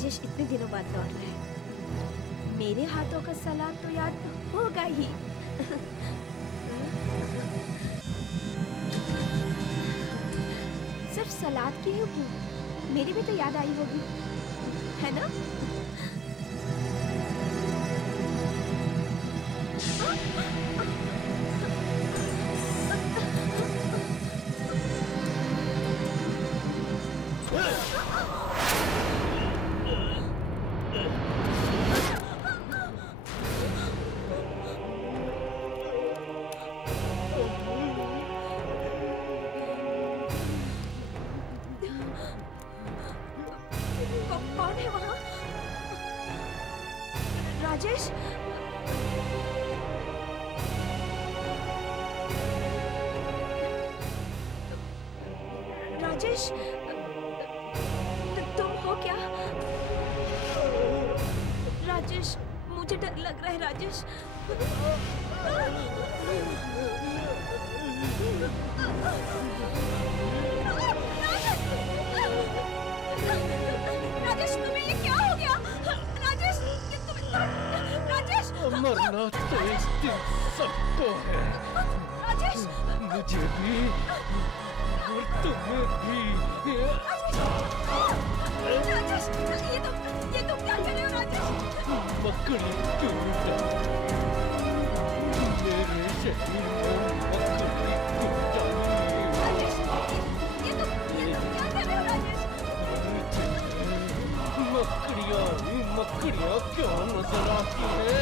राजेश इतने दिनों बाद लौट रहे हैं, मेरे हाथों का सलाद तो याद होगा ही। सिर्फ सलाद की ही भूख, मेरी भी तो याद आई होगी, है ना? कौन है वहाँ? राजेश? राजेश, तुम हो क्या? राजेश, मुझे डर लग रहा है राजेश। राजेश, तुम्हें ये क्या हो गया? राजेश, राजेश! मरना तो एक दिन सबको है, राजेश! मुझे भी और तुम्हें भी। राजेश, ये तुम क्या कर रहे हो राजेश? मकड़ी टूटा, मेरे शरीर में मकड़ी टूटा। राजेश, ये तुम क्या कर रहे हो राजेश? मकड़ियाँ क्यों नजर आती है?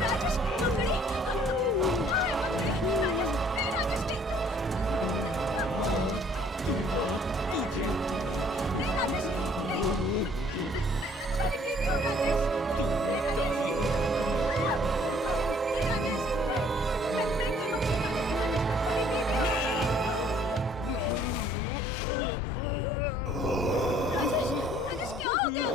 राजेश, मकड़ी! कहाँ है मकड़ी? राजेश, नहीं राजेश, नहीं! नहीं राजेश, नहीं! अरे नहीं हो राजेश! नहीं राजेश! नहीं राजेश! मैं क्यों? राजेश, राजेश क्या हो गया?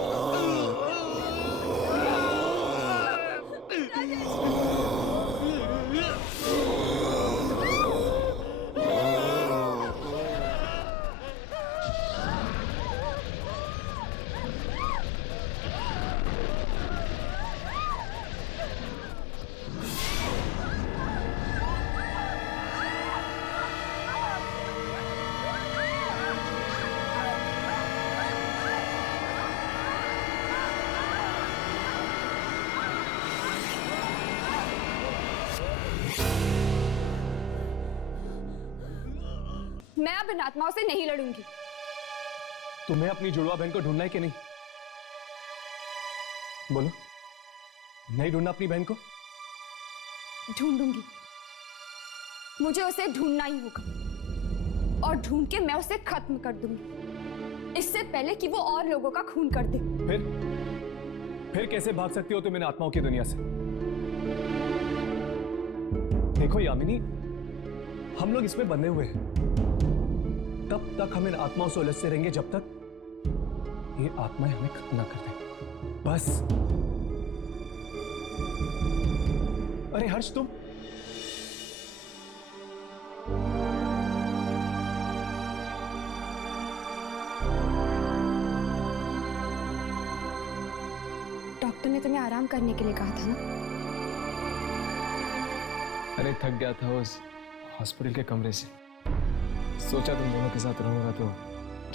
मैं अब इन आत्माओं से नहीं लड़ूंगी। तुम्हें अपनी जुड़वा बहन को ढूंढना है कि नहीं? बोलो, नहीं ढूंढना अपनी बहन को? ढूंढूंगी, मुझे उसे ढूंढना ही होगा और ढूंढ के मैं उसे खत्म कर दूंगी, इससे पहले कि वो और लोगों का खून कर दे। फिर कैसे भाग सकती हो तुम इन आत्माओं की दुनिया से? देखो यामिनी, हम लोग इसमें बंधे हुए हैं, तब तक हम इन आत्माओं से उलझते रहेंगे जब तक ये आत्माएं हमें खत्म ना कर दें। बस। अरे हर्ष, तुम डॉक्टर ने तुम्हें आराम करने के लिए कहा था ना? अरे थक गया था उस हॉस्पिटल के कमरे से, सोचा तुम दोनों के साथ रहूंगा तो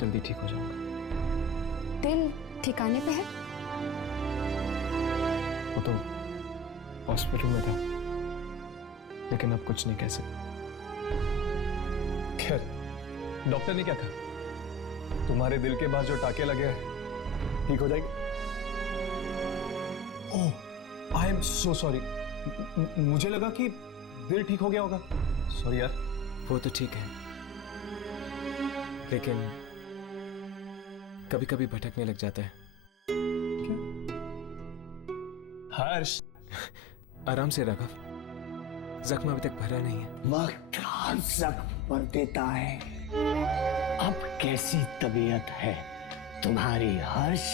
जल्दी ठीक हो जाऊंगा। दिल ठिकाने पे है? वो तो हॉस्पिटल में था, लेकिन अब कुछ नहीं कह सकते। खैर, डॉक्टर ने क्या कहा? तुम्हारे दिल के पास जो टाके लगे हैं ठीक हो जाएंगे। ओह, आई एम सो सॉरी। मुझे लगा कि दिल ठीक हो गया होगा। सॉरी यार। वो तो ठीक है, लेकिन कभी कभी भटकने लग जाता है। हर्ष, आराम से राघव, जख्म अभी तक भरा नहीं है। वक्त हर जख्म भर देता है। अब कैसी तबीयत है तुम्हारी हर्ष?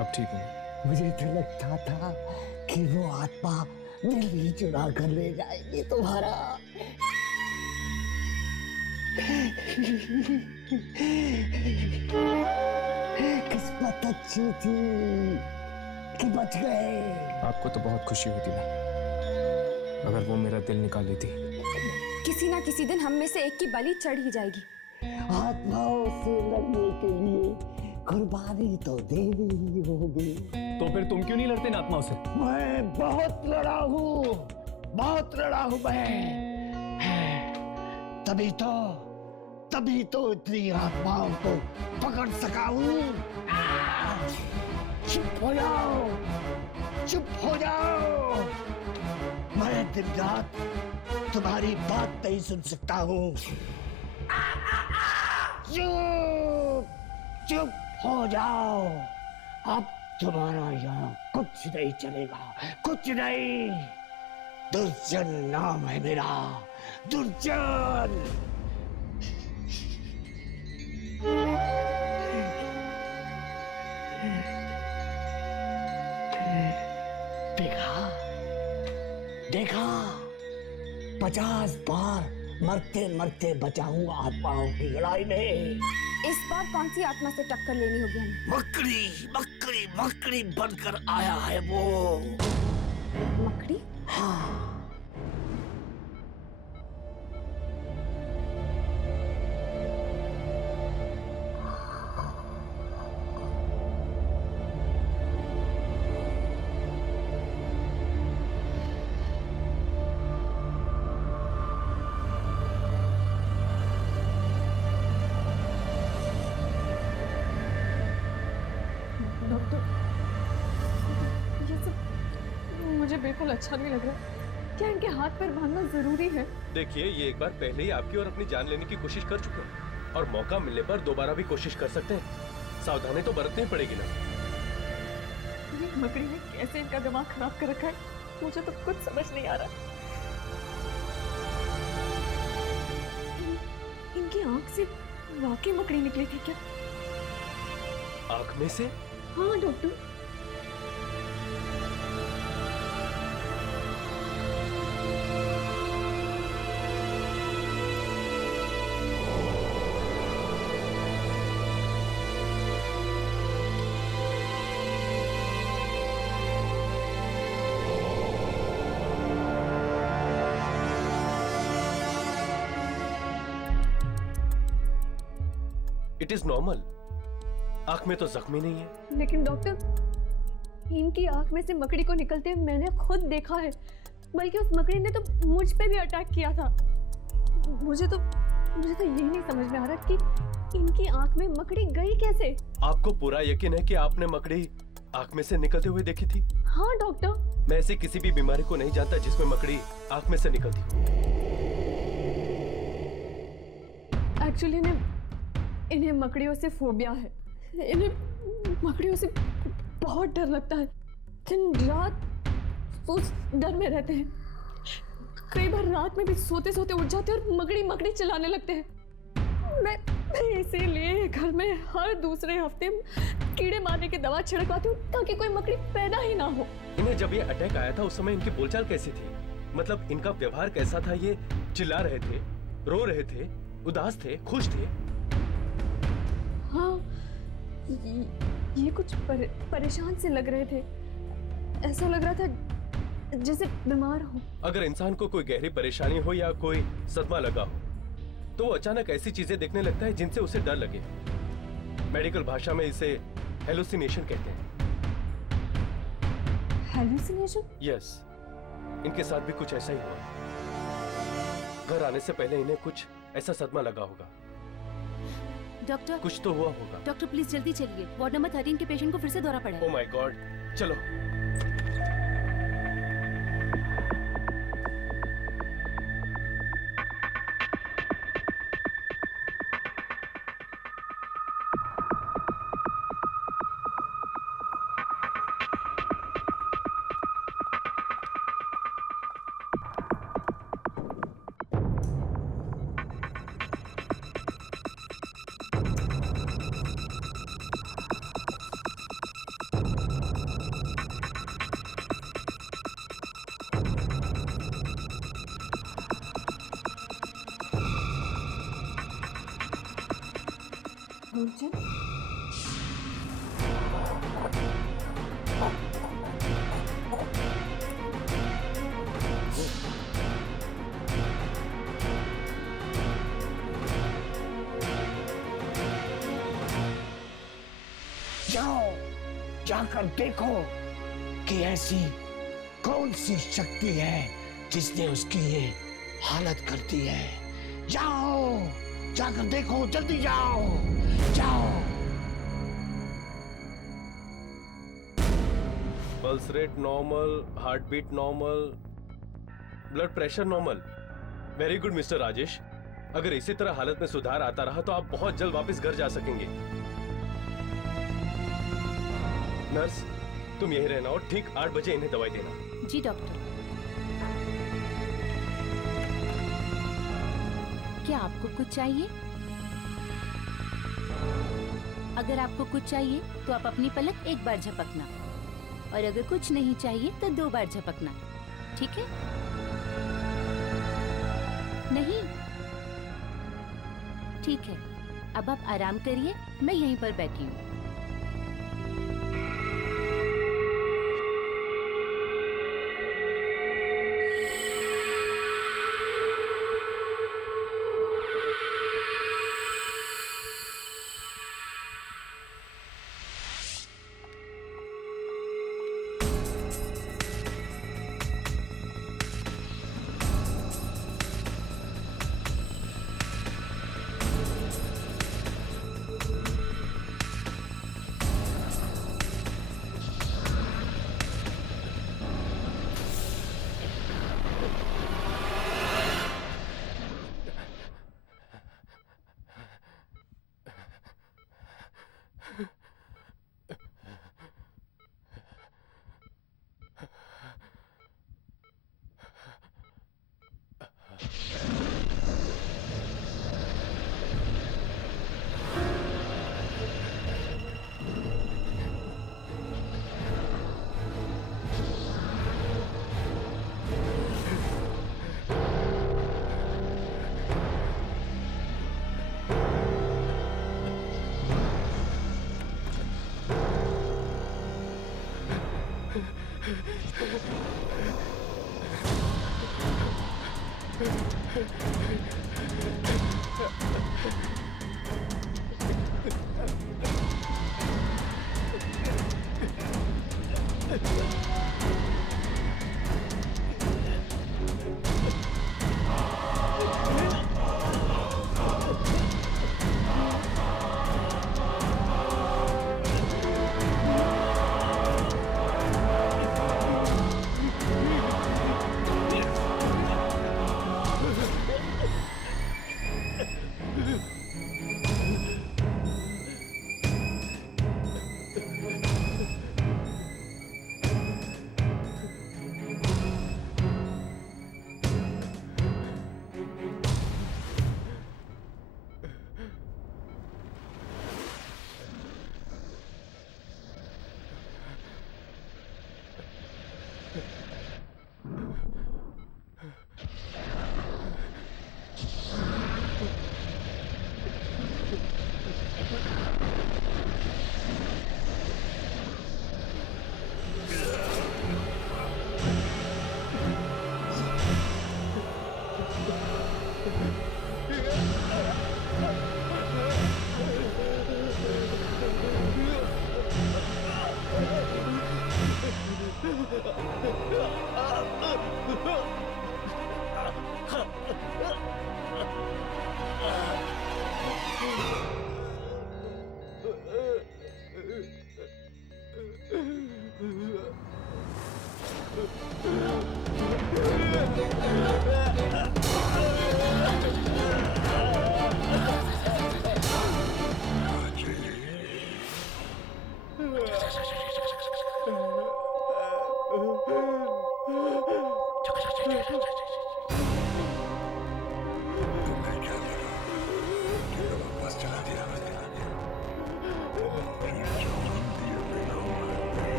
अब ठीक है। मुझे तो लगता था कि वो आत्मा दिल ही चुरा कर ले जाएगी तुम्हारा। किस किस्मत अच्छी थी कि बच गए। आपको तो बहुत खुशी होती ना अगर वो मेरा दिल निकाल लेती। किसी ना किसी दिन हम में से एक की बलि चढ़ ही जाएगी। आत्माओं से लड़ने के लिए कुर्बानी तो देनी ही होगी। तो फिर तुम क्यों नहीं लड़ते इन आत्माओं से? मैं बहुत लड़ा हूँ मैं। तभी तो इतनी आत्माओं को पकड़ सका हूँ। चुप हो जाओ। मैं दिन रात तुम्हारी बात नहीं सुन सकता हूँ। चुप हो जाओ। अब तुम्हारा यहाँ कुछ नहीं चलेगा, कुछ नहीं। दुर्जन नाम है मेरा, दुर्जन। देखा 50 बार मरते मरते बचा हूँ आत्माओं की लड़ाई में। इस बार कौन सी आत्मा से टक्कर लेनी होगी हमें? मकड़ी बनकर आया है वो। मकड़ी? हाँ। मुझे बिल्कुल अच्छा नहीं लग रहा। क्या इनके हाथ पैर बांधना जरूरी है? देखिए, ये एक बार पहले ही आपकी और अपनी जान लेने की कोशिश कर चुके हैं और मौका मिलने पर दोबारा भी कोशिश कर सकते हैं। सावधानी तो बरतनी पड़ेगी ना। ये मकड़ी ने कैसे इनका दिमाग खराब कर रखा है, मुझे तो कुछ समझ नहीं आ रहा। इनकी आंख से वाकई मकड़ी निकली थी क्या? आंख में से? हाँ डॉक्टर। It is normal. आंख में तो जख्मी नहीं है। लेकिन डॉक्टर, इनकी आंख में से मकड़ी को निकलते मैंने खुद देखा है, बल्कि उस मकड़ी ने तो मुझ पे भी अटैक किया था। मुझे तो यही नहीं समझ में आ रहा कि इनकी आंख में मकड़ी गई कैसे। आपको पूरा यकीन है कि आपने मकड़ी आंख में से निकलते हुए देखी थी? हाँ डॉक्टर। मैं ऐसी किसी भी बीमारी को नहीं जानता जिसमें मकड़ी आंख में से निकलती हो। एक्चुअली इन्हें मकड़ियों से फोबिया है। इन्हें मकड़ियों से बहुत डर लगता है। दिन रात उस डर में रहते हैं। कई बार रात में भी सोते सोते उठ जाते हैं और मकड़ी चिल्लाने लगते हैं। मैं इसीलिए घर में हर दूसरे हफ्ते कीड़े मारने की दवा छिड़कवाती हूँ ताकि कोई मकड़ी पैदा ही ना हो। इन्हें जब ये अटैक आया था उस समय इनकी बोलचाल कैसी थी? मतलब इनका व्यवहार कैसा था? ये चिल्ला रहे थे, रो रहे थे, उदास थे, खुश थे? हाँ, ये कुछ परेशान से लग रहे थे। ऐसा लग रहा था जैसे बीमार हो। अगर इंसान को कोई गहरी परेशानी हो या कोई सदमा लगा हो तो वो अचानक ऐसी चीजें देखने लगता है जिनसे उसे डर लगे। मेडिकल भाषा में इसे हेलुसिनेशन कहते हैं। हेलुसिनेशन? यस, इनके साथ भी कुछ ऐसा ही हुआ। घर आने से पहले इन्हें कुछ ऐसा सदमा लगा होगा। डॉक्टर, कुछ तो हुआ होगा। डॉक्टर प्लीज जल्दी चलिए। वार्ड नंबर 13 के पेशेंट को फिर से दौरा पड़ा है। ओह माय गॉड, चलो। दुर्जन? जाओ, जाकर देखो कि ऐसी कौन सी शक्ति है जिसने उसकी ये हालत कर दी है। जाओ, जाकर देखो, जल्दी जाओ, जाओ। Pulse rate normal, heart beat normal, blood pressure normal. Very good mister Rajesh. अगर इसी तरह हालत में सुधार आता रहा तो आप बहुत जल्द वापस घर जा सकेंगे। नर्स, तुम यहीं रहना और ठीक 8 बजे इन्हें दवाई देना। जी डॉक्टर। क्या आपको कुछ चाहिए? अगर आपको कुछ चाहिए तो आप अपनी पलक एक बार झपकना, और अगर कुछ नहीं चाहिए तो 2 बार झपकना, ठीक है? नहीं? ठीक है, अब आप आराम करिए, मैं यहीं पर बैठी हूँ।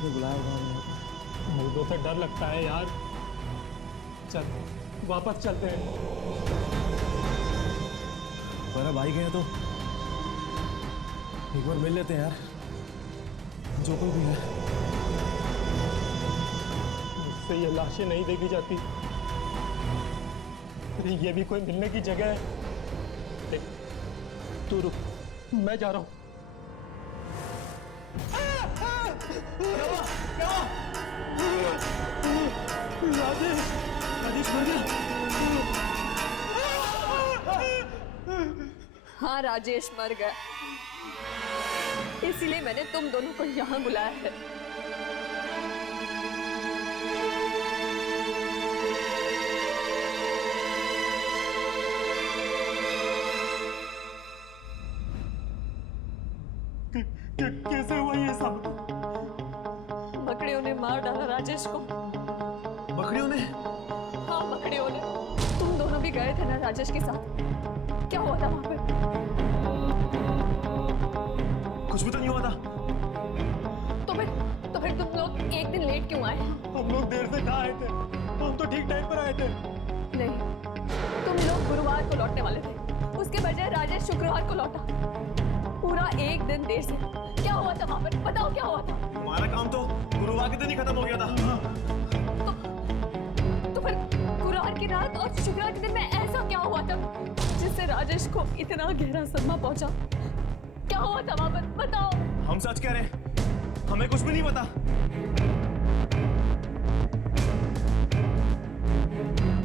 किसने बुलाया होगा हमें? मुझे तो डर लगता है यार। चल वापस चलते हैं। पर अब आई गए हैं तो एक बार मिल लेते हैं यार, जो कोई भी है। मुझसे ये लाशें नहीं देखी जाती। अरे ये भी कोई मिलने की जगह है? देख, तू रुक, मैं जा रहा हूं। राजेश, राजेश मर गया। हाँ, राजेश मर गया, इसीलिए मैंने तुम दोनों को यहाँ बुलाया है। कैसे हुआ ये सब? मकड़ियों ने मार डाला राजेश को। मकड़ियों ने? हाँ, मकड़ियों ने। तुम दोनों भी गए थे ना राजेश के साथ? क्या हुआ था वहां पे? कुछ भी तो नहीं हुआ था। तो फिर तुम लोग एक दिन लेट क्यों आए? हम लोग देर से कहाँ आए थे? हम तो ठीक टाइम पर आए थे। नहीं, तुम लोग गुरुवार को लौटने वाले थे, उसके बजाय राजेश शुक्रवार को लौटा, पूरा एक दिन देर से। क्या हुआ था वहां पर? बताओ क्या हुआ था? हमारा काम तो गुरुवार के दिन ही खत्म हो गया था। तो फिर गुरुवार की रात और शुक्रवार के दिन में ऐसा क्या हुआ था जिससे राजेश को इतना गहरा सदमा पहुंचा? क्या हुआ था वहां पर? बताओ। हम सच कह रहे हैं, हमें कुछ भी नहीं पता।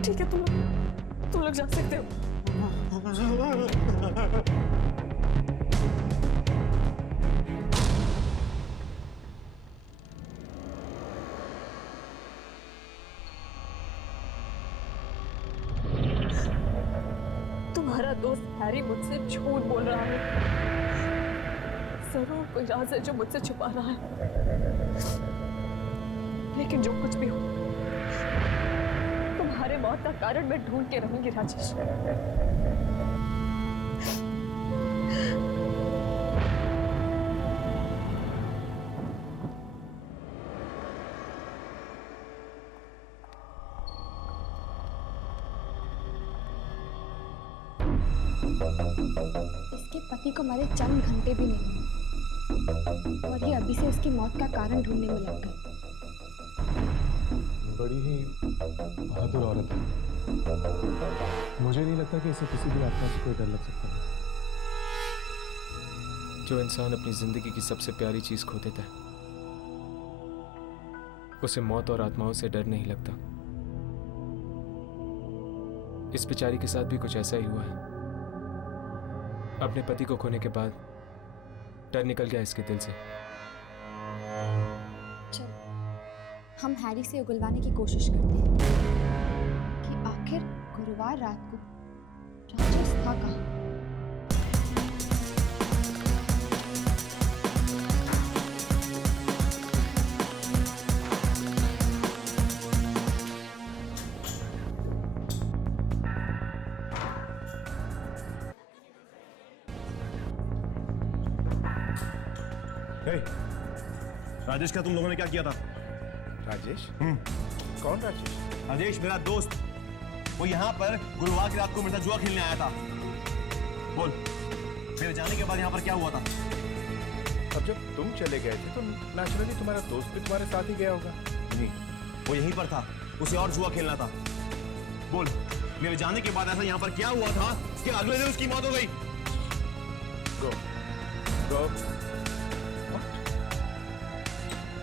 ठीक है, तुम लोग जा सकते हो। तुम्हारा दोस्त हैरी मुझसे झूठ बोल रहा है। जरूर कोई राज है जो मुझसे छुपा रहा है। लेकिन जो कुछ भी हो, तुम्हारे मौत का कारण मैं ढूंढ के रहूंगी राजेश। इसके पति को मरे चंद घंटे भी नहीं हुए और ये अभी से उसकी मौत का कारण ढूंढने में लग गए। बड़ी ही बहादुर औरत है। मुझे नहीं लगता कि इसे किसी भी आत्मा से कोई डर लग सकता है। जो इंसान अपनी जिंदगी की सबसे प्यारी चीज खो देता है, उसे मौत और आत्माओं से डर नहीं लगता। इस बेचारी के साथ भी कुछ ऐसा ही हुआ है। अपने पति को खोने के बाद डर निकल गया इसके दिल से। चलो, हम हैरी से उगलवाने की कोशिश करते हैं कि आखिर गुरुवार रात को राजेश था कहाँ। राजेश, क्या तुम लोगों ने क्या किया था? राजेश? कौन राजेश? राजेश मेरा दोस्त, वो यहाँ पर गुरुवार की रात को मेरे साथ जुआ खेलने आया था। बोल, मेरे जाने के बाद यहाँ पर क्या हुआ था? अब जब तुम चले गए थे तो नेचुरली तुम्हारा दोस्त भी तुम्हारे साथ ही गया होगा। नहीं, वो यहीं पर था, उसे और जुआ खेलना था। बोल, मेरे जाने के बाद ऐसा यहाँ पर क्या हुआ था कि अगले दिन उसकी मौत हो गई? गो गो।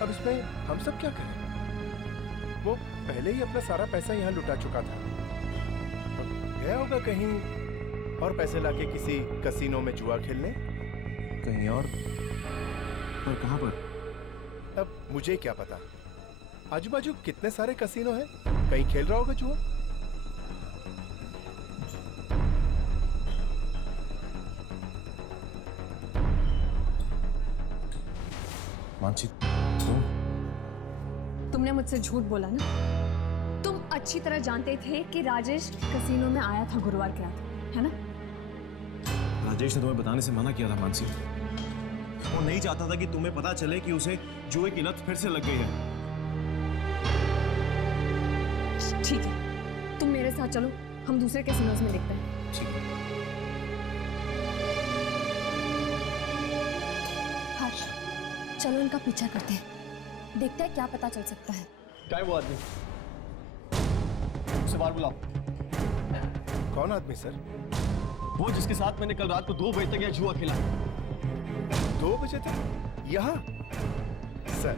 अब इसमें हम सब क्या करें? वो पहले ही अपना सारा पैसा यहाँ लुटा चुका था। गया होगा कहीं और पैसे लाके किसी कसीनो में जुआ खेलने। कहीं और? पर कहाँ पर? अब मुझे क्या पता, आजू बाजू कितने सारे कसीनो हैं, कहीं खेल रहा होगा जुआ। मानसी, तुमने मुझसे झूठ बोला ना। तुम अच्छी तरह जानते थे कि राजेश कसीनो में आया था गुरुवार की रात, है ना? राजेश ने तुम्हें बताने से मना किया था मानसी। वो नहीं चाहता था कि तुम्हें पता चले कि उसे जुए की लत फिर से लग गई है। ठीक है, तुम मेरे साथ चलो, हम दूसरे कैसीनोज में देखते हैं। ठीक है। हर्ष, चलो इनका पीछा करते हैं, देखते हैं क्या पता चल सकता है। क्या है वो आदमी? उसे बाहर बुलाओ। कौन आदमी सर? वो जिसके साथ मैंने कल रात को 2 बजे तक यह जुआ खेला। 2 बजे तक यहाँ? सर,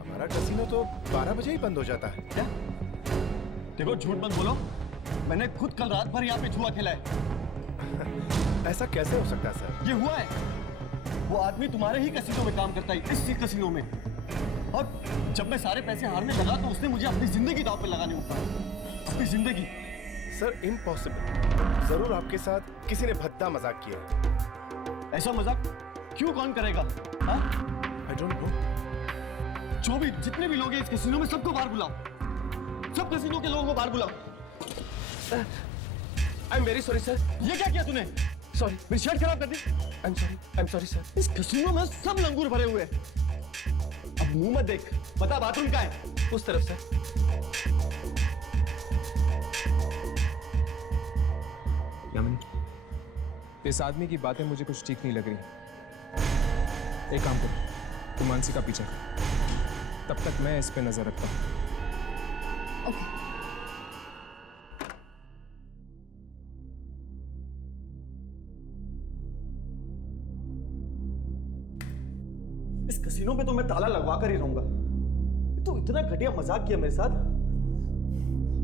हमारा कैसीनो तो 12 बजे ही बंद हो जाता है। क्या? देखो, झूठ मत बोलो, मैंने खुद कल रात भर यहाँ पे जुआ खेला है। ऐसा कैसे हो सकता है सर? ये हुआ है। वो आदमी तुम्हारे ही कैसीनो में काम करता है, इसी कैसीनो में। और जब मैं सारे पैसे हारने लगा तो उसने मुझे अपनी जिंदगी दांव पे लगाने को कहा। अपनी जिंदगी। Sir, impossible. जरूर आपके साथ किसी ने भद्दा मजाक किया है। ऐसा मजाक क्यों कौन करेगा? हाँ? I don't know। जो भी जितने भी लोग हैं इस कैसीनो में, सबको बाहर बुलाओ। सब कैसीनो के लोगों को बाहर बुलाओ। I am very sorry sir. ये क्या किया तूने? सॉरी, मेरी शर्ट खराब कर दी। I am sorry sir. इस कैसीनो में सब लंगूर भरे हुए हैं। अब मुंह मत देख, बता बाथरूम कहाँ है? उस तरफ सर। यामिनी, इस आदमी की बातें मुझे कुछ ठीक नहीं लग रही। एक काम करो, तुम मानसी का पीछा करो, तब तक मैं इस पे नजर रखता हूँ। ओके। इस कैसीनो में तो मैं ताला लगवा कर ही रहूंगा। तो इतना घटिया मजाक किया मेरे साथ,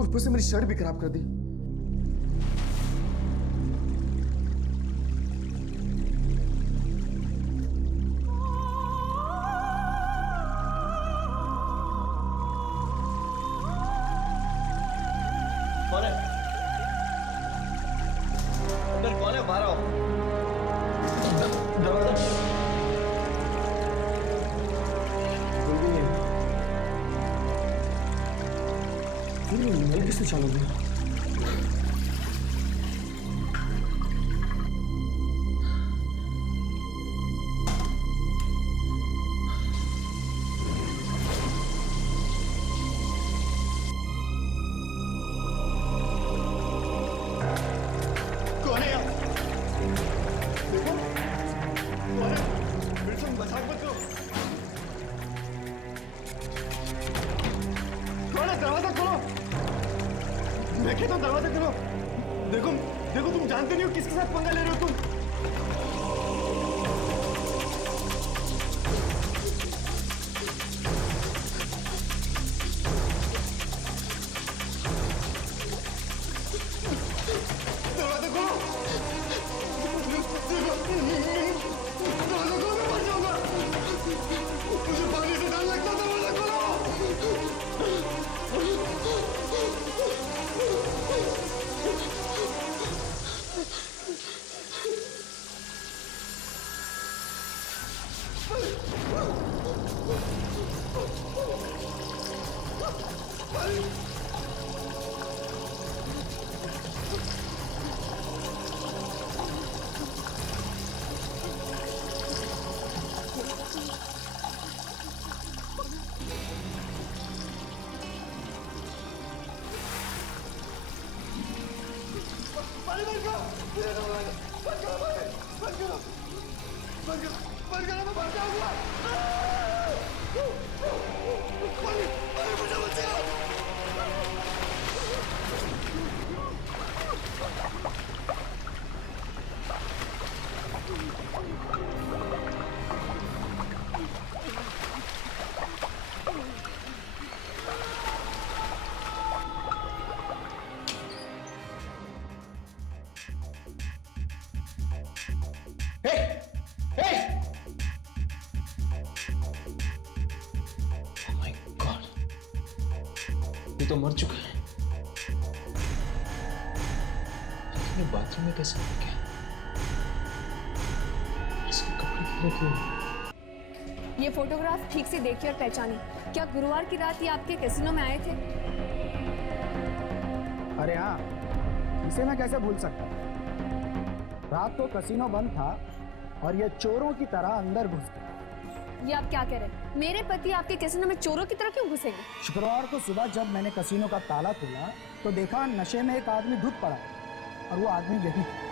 और ऊपर से मेरी शर्ट भी खराब कर दी। कौन है? अंदर कौन है? बाहर आओ। दरवाजा मैं किससे चालू गया? कौन है यार? देखो, कौन है? मेरे से मजाक मत करो। कौन है? दरवाजा खोलो। मैं कहता हूँ दरवाजा खोलो। देखो देखो, तुम जानते नहीं हो किसके साथ पंगा ले रहे हो तुम। दरवाजा खोलो। दरवाजा खोलो, मैं मर जाऊंगा। मुझे पानी से डर लगता है। दरवाजा खोलो। ये तो मर चुका है। लेकिन ये बाथरूम में कैसे आ गया? इसके कपड़े गीले क्यों? ये फोटोग्राफ ठीक से देखिए और पहचानिए। क्या गुरुवार की रात ये आपके कैसीनो में आए थे? अरे हाँ, इसे मैं कैसे भूल सकता। रात को कैसीनो बंद था और ये चोरों की तरह अंदर घुस गए। ये आप क्या कह रहे हैं? मेरे पति आपके कैसीनो में चोरों की तरह क्यों घुसेंगे? शुक्रवार को सुबह जब मैंने कैसीनो का ताला खोला तो देखा नशे में एक आदमी धुत पड़ा और वो आदमी यही था।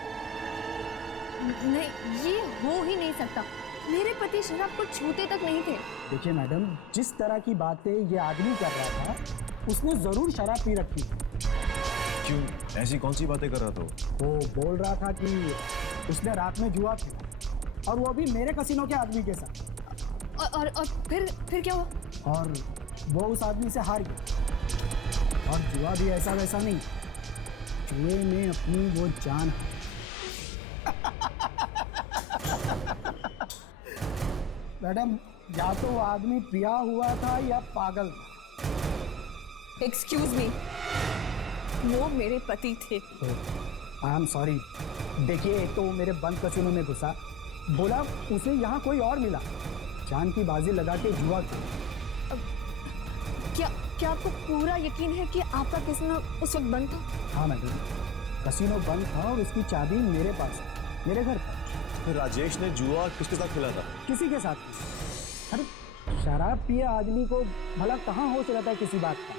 नहीं, ये हो ही नहीं सकता। मेरे पति शराब को छूते तक नहीं थे। देखिए मैडम, जिस तरह की बातें ये आदमी कर रहा था उसने जरूर शराब पी रखी थी। क्यों, ऐसी कौन सी बातें कर रहा था? वो बोल रहा था कि उसने रात में जुआ खेला और वो भी मेरे कैसीनो के आदमी के साथ। और फिर क्या हुआ? और वो उस आदमी से हार गया। और जुआ भी ऐसा वैसा नहीं, जुए में अपनी वो जान है। मैडम, या तो वो आदमी पिया हुआ था या पागल था। एक्सक्यूज मी, वो मेरे पति थे। आई एम सॉरी। देखिए, एक तो वो मेरे बंद कैसीनो में घुसा, बोला उसे यहाँ कोई और मिला, जान की बाजी लगा के जुआ खेला। क्या आपको पूरा यकीन है कि आपका कैसीनो उस वक्त बंद था? हाँ मैडम, कैसीनो बंद था और उसकी चाबी मेरे पास है, मेरे घर पर। फिर राजेश ने जुआ किसके साथ खेला था? किसी के साथ नहीं। अरे शराब पिए आदमी को भला कहाँ होश रहता है किसी बात का।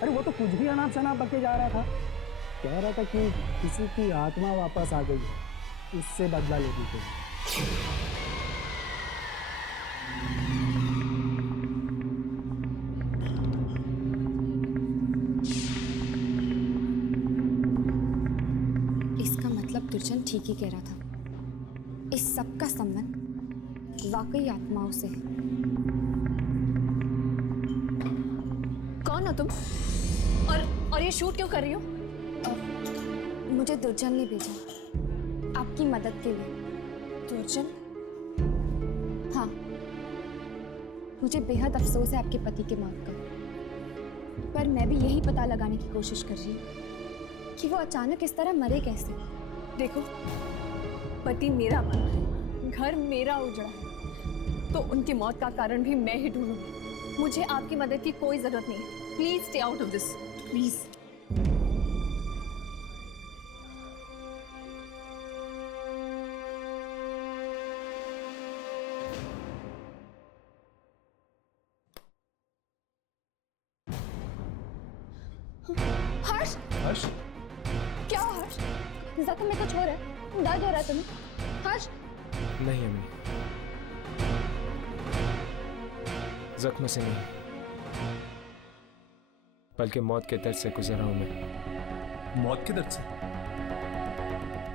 अरे वो तो कुछ भी अनाप शनाप बके जा रहा था, कह रहा था कि किसी की आत्मा वापस आ गई है, उससे बदला लेगी कोई। इसका मतलब दुर्जन ठीक ही कह रहा था। इस सब का संबंध वाकई आत्माओं से है। कौन हो तुम? और ये शूट क्यों कर रही हो? मुझे दुर्जन ने भेजा आपकी मदद के लिए। दुर्जन? हाँ, मुझे बेहद अफसोस है आपके पति के मौत का, पर मैं भी यही पता लगाने की कोशिश कर रही हूँ कि वो अचानक इस तरह मरे कैसे। देखो, पति मेरा मरा है, घर मेरा उजड़ा है, तो उनकी मौत का कारण भी मैं ही ढूंढूंगी। मुझे आपकी मदद की कोई जरूरत नहीं है। Please stay out of this, please. Harsh, Harsh, क्या हुआ हर्ष? जख्म में कुछ हो रहा है? दर्द हो रहा है तुम्हें? हर्ष? नहीं अम्मी, जख्म से नहीं, बल्कि मौत के दर्द से गुजरा हूं मैं। मौत के दर्द से?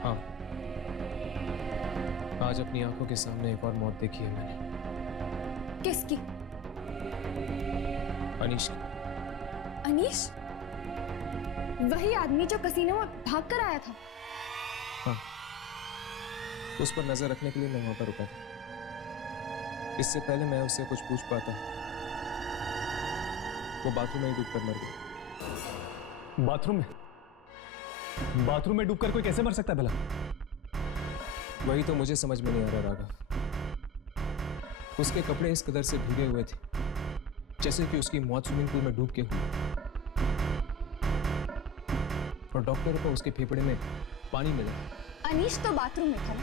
हाँ, आज अपनी आंखों के सामने एक और मौत देखी है मैंने। किसकी? अनीश की। अनीश? वही आदमी जो कैसीनो में भागकर आया था? हाँ, उस पर नजर रखने के लिए मैं वहां पर रुका था। इससे पहले मैं उससे कुछ पूछ पाता, वो बाथरूम में ही डूबकर मर गई। बाथरूम में? बाथरूम में डूबकर कोई कैसे मर सकता है भला? वही तो मुझे समझ में नहीं आ रहा राघव। उसके कपड़े इस कदर से भीगे हुए थे जैसे कि उसकी मौत स्विमिंग पूल में डूब के हुई, और डॉक्टर को उसके फेफड़े में पानी मिला। अनीश तो बाथरूम में था,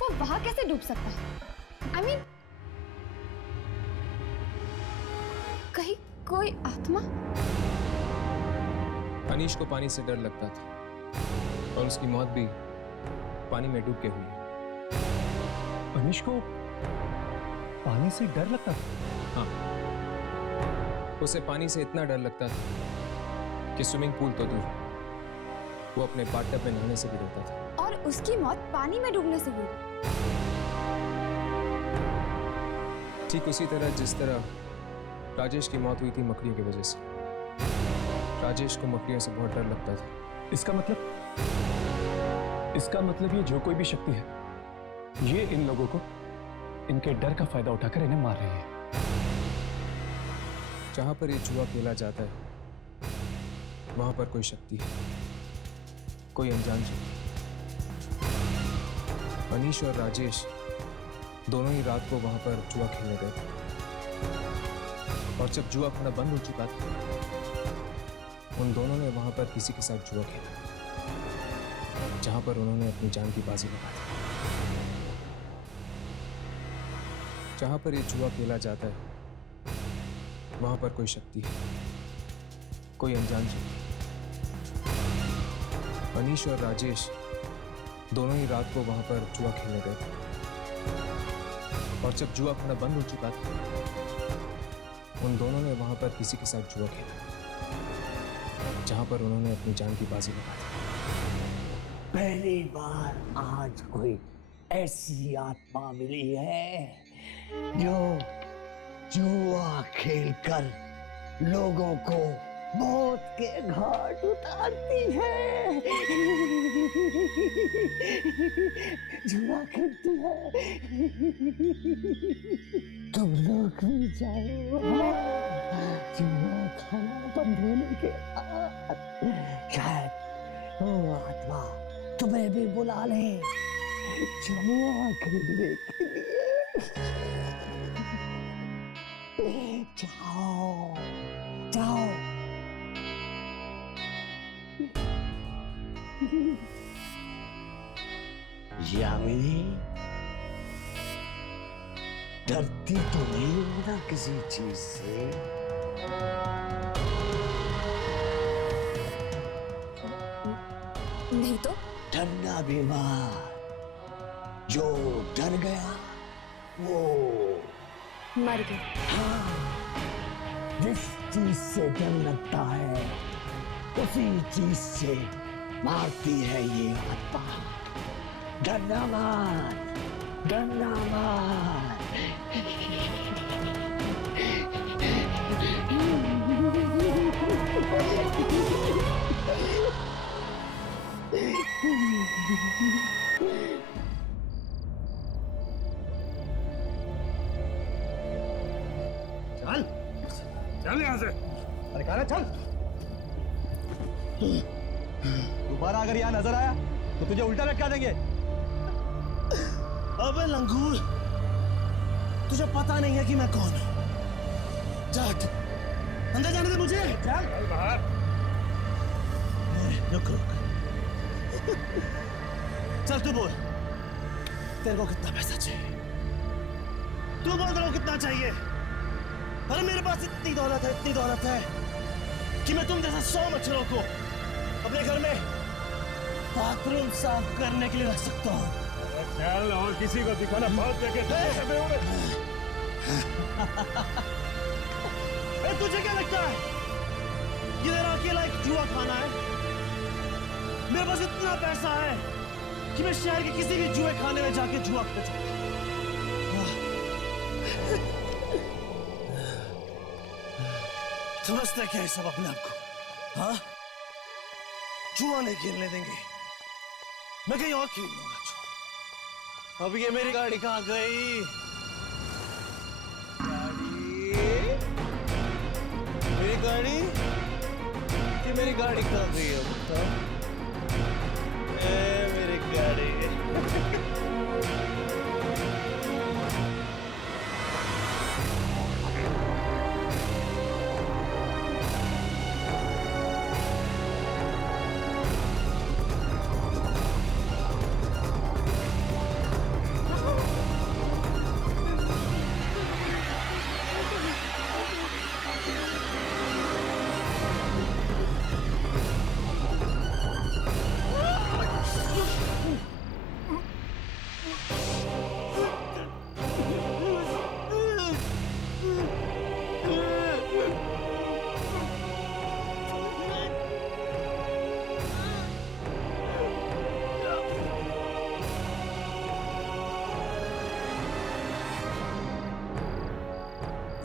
वो वहां कैसे डूब सकता है? I mean, कहीं कोई आत्मा? अनीश को पानी से डर लगता था और उसकी मौत भी पानी में डूब के हुई। अनीश को पानी से डर लगता था? हाँ, उसे पानी से इतना डर लगता था कि स्विमिंग पूल तो दूर, वो अपने बाथटब में नहाने से भी डरता था। और उसकी मौत पानी में डूबने से हुई? ठीक उसी तरह जिस तरह राजेश की मौत हुई थी मकड़ियों की वजह से। राजेश को मकड़ियों से बहुत डर लगता था। इसका मतलब ये जो कोई भी शक्ति है, ये इन लोगों को इनके डर का फायदा उठाकर इन्हें मार रही है। जहां पर ये जुआ खेला जाता है वहां पर कोई शक्ति है, कोई अनजान शक्ति। अनीश और राजेश दोनों ही रात को वहां पर जुआ खेलने गए थे, और जब जुआ खाना बंद हो चुका था उन दोनों ने वहां पर किसी के साथ जुआ खेला जहां पर उन्होंने अपनी जान की बाजी लगा दी। जहां पर ये जुआ खेला जाता है वहां पर कोई शक्ति है, कोई अनजान शक्ति। अनीश और राजेश दोनों ही रात को वहां पर जुआ खेलने गए थे और जब जुआ खाना बंद हो चुका था उन दोनों ने वहां पर किसी के साथ जुआ खेला जहां पर उन्होंने अपनी जान की बाजी लगा दी। पहली बार आज कोई ऐसी आत्मा मिली है जो जुआ खेलकर लोगों को मौत के घाट उतारती है। जुआ खेलती है। तुम लोग भी जाओ जुआ खाना बंद होने के बाद शायद वो आत्मा तुम्हें भी बुला ले जुआ खेलने के लिए। जाओ जाओ। यामिनी, डरती तो नहीं हो ना किसी चीज से? नहीं तो डरना बीमार, जो डर गया वो मर गया। हाँ, जिस चीज से डर लगता है उसी चीज से मारती है ये आत्मा। डरना मत, डरना मत। चल चल यहाँ से। अरे कहा चल। दोबारा अगर यहाँ नजर आया तो तुझे उल्टा लटका देंगे। अबे लंगूर, तुझे पता नहीं है कि मैं कौन हूँ। जा अंदर जाने दे मुझे। चल बाहर। रुक रुक। चल तू बोल, तेरे को कितना पैसा चाहिए? तू बोल तेरे को कितना चाहिए? अरे मेरे पास इतनी दौलत है कि मैं तुम जैसा 100 मच्छरों को अपने घर में बाथरूम साफ करने के लिए रख सकता हूँ। चल और किसी को दिखाना बहुत देखे। तुझे क्या लगता है ये मेरा अकेला एक जुआ खाना है? मेरे पास इतना पैसा है कि मैं शहर के किसी भी जुए खाने में जाके जुआ खेल सकता हूँ। समझते क्या है सब अपने आप को? हाँ, जुआ नहीं खेलने देंगे, मैं कहीं और खेल लूंगा जुआ। अब ये मेरी गाड़ी कहाँ गई? मेरी गाड़ी कि मेरी गाड़ी कहाँ गई है? बताओ। मेरी गाड़ी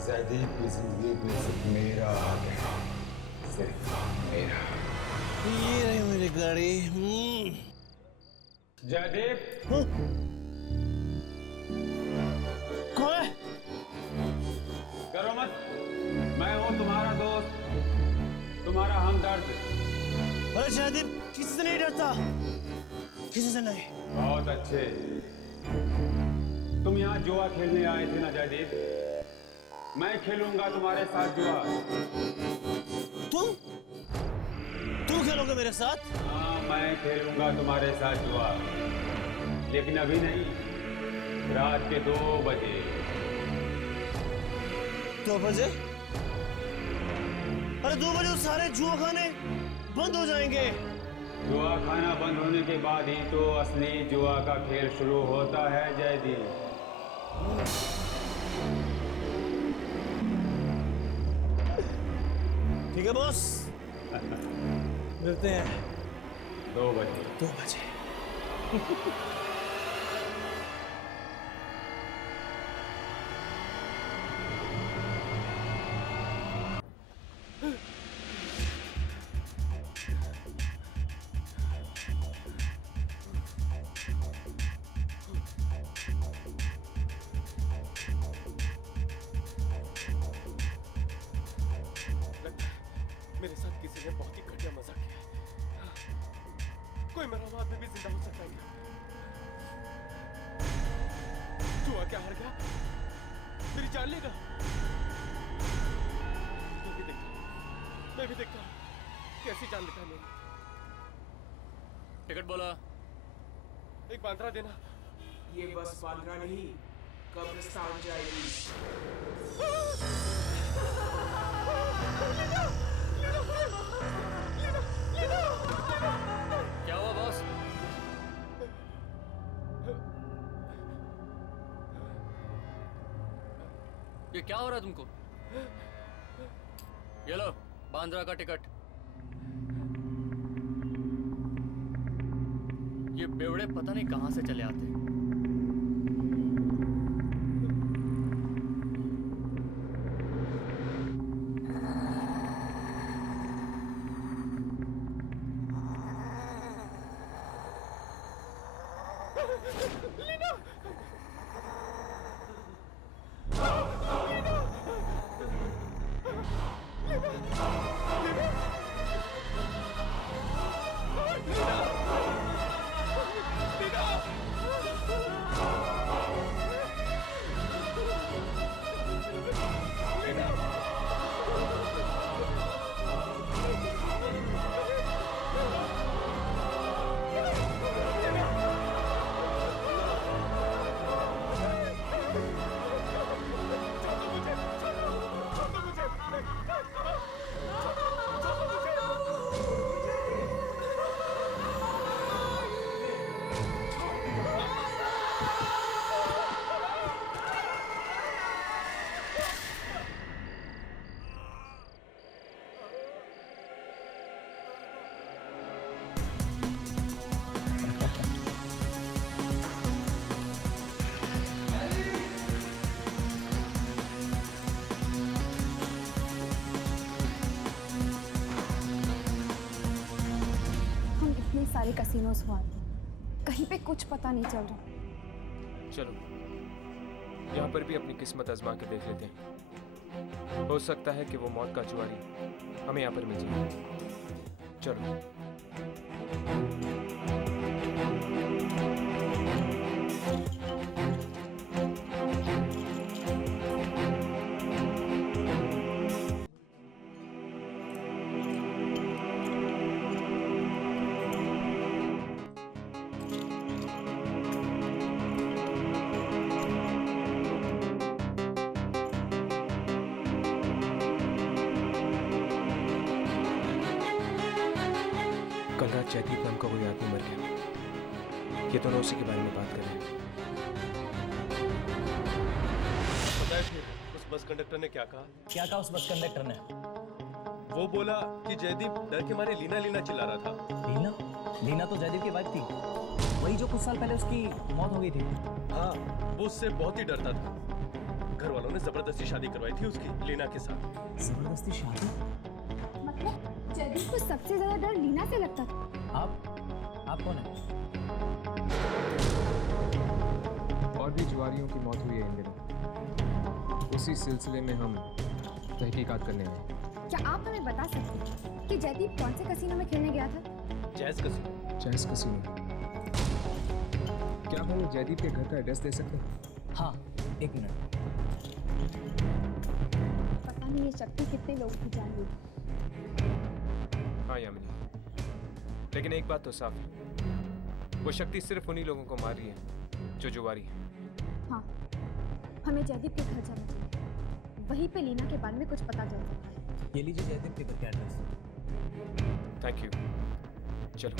जयदीप की जिंदगी में सिर्फ मेरा हक है, सिर्फ मेरा। ये रही मेरी गाड़ी। जयदीप, कौन है? करो मत, मैं हूँ तुम्हारा दोस्त, तुम्हारा हमदर्द। अरे जयदीप, किसी से नहीं डरता, किसी से नहीं। बहुत अच्छे। तुम यहाँ जुआ खेलने आए थे ना जयदीप? मैं खेलूंगा तुम्हारे साथ जुआ। तुम खेलोगे मेरे साथ? हाँ, मैं खेलूंगा तुम्हारे साथ जुआ, लेकिन अभी नहीं, रात के 2 बजे। 2 बजे? अरे 2 बजे तो सारे जुआ खाने बंद हो जाएंगे। जुआ खाना बंद होने के बाद ही तो असली जुआ का खेल शुरू होता है जयदीप। ठीक है बॉस, मिलते हैं 2 बजे। 2 बजे। मेरे साथ किसी ने बहुत ही घटिया मजाक किया है। कोई मेरा आदमी भी जिंदा हो सकता है क्या? जुआ क्या हार गया? मेरी जान लेगा? मैं भी देखता हूँ कैसी जान लेता है मेरी। टिकट बोला। एक बांद्रा देना। ये बस बांद्रा नहीं, कब्रिस्तान जाएगी। क्या हुआ बॉस? ये क्या हो रहा है तुमको? ये लो बांद्रा का टिकट। ये बेवड़े पता नहीं कहां से चले आते हैं। सारे कसिनोस हुआ कहीं पे कुछ पता नहीं चल रहा। चलो यहाँ पर भी अपनी किस्मत आजमा के देख लेते हैं। हो सकता है कि वो मौत का जुआरी हमें यहाँ पर मिल जाए। चलो। कल रात जयदीप नाम का कोई आदमी मर गया। ये दोनों उसी के बारे में बात कर रहे हैं। पता है फिर उस बस कंडक्टर ने क्या कहा? क्या कहा उस बस कंडक्टर ने? वो बोला कि जयदीप डर के मारे लीना लीना चिल्ला रहा था। लीना? लीना तो जयदीप की वाइफ थी, वही जो कुछ साल पहले उसकी मौत हो गई थी। हाँ, वो उससे बहुत ही डरता था। घर वालों ने जबरदस्ती शादी करवाई थी उसकी लीना के साथ। जबरदस्ती शादी? मतलब जयदीप को सबसे ज्यादा डर लीना से लगता था। आप कौन है? और भी जुआरियों की मौत हुई है इन दिनों। उसी सिलसिले में हम तहकीकात करने आए। क्या आप हमें बता सकते हैं कि जयदीप कौन से कसिनो में खेलने गया था? Jazz casino. Jazz casino. क्या हमें जयदीप के घर का एड्रेस दे सकते हैं? हाँ, 1 मिनट। पता नहीं ये शक्ति कितने लोगों की जान ली। हाँ यामिनी, लेकिन एक बात तो साफ है, वो शक्ति सिर्फ उन्हीं लोगों को मार रही है जो जुआरी है। हाँ, हमें जयदीप के घर जाना चाहिए। वहीं पे लीना के बारे में कुछ पता चल सकता है। ये लीजिए जयदीप के घर का एड्रेस। Thank you. चलो।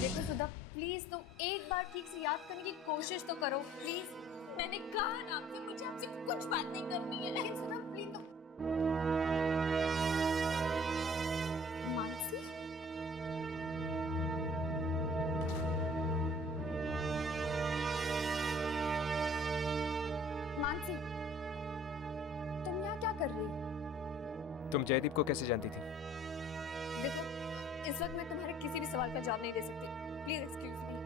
देखो सुधा, प्लीज तुम एक बार ठीक से याद करने की कोशिश तो करो प्लीज। मैंने कहा ना आपसे, मुझे आपसे कुछ बात नहीं करनी है। सुधा प्लीज तुम। मानसी, मानसी, तुम यहाँ क्या कर रही हो? तुम जयदीप को कैसे जानती थी? देखो, इस वक्त मैं तुम्हारे किसी भी सवाल का जवाब नहीं दे सकती। Please excuse me.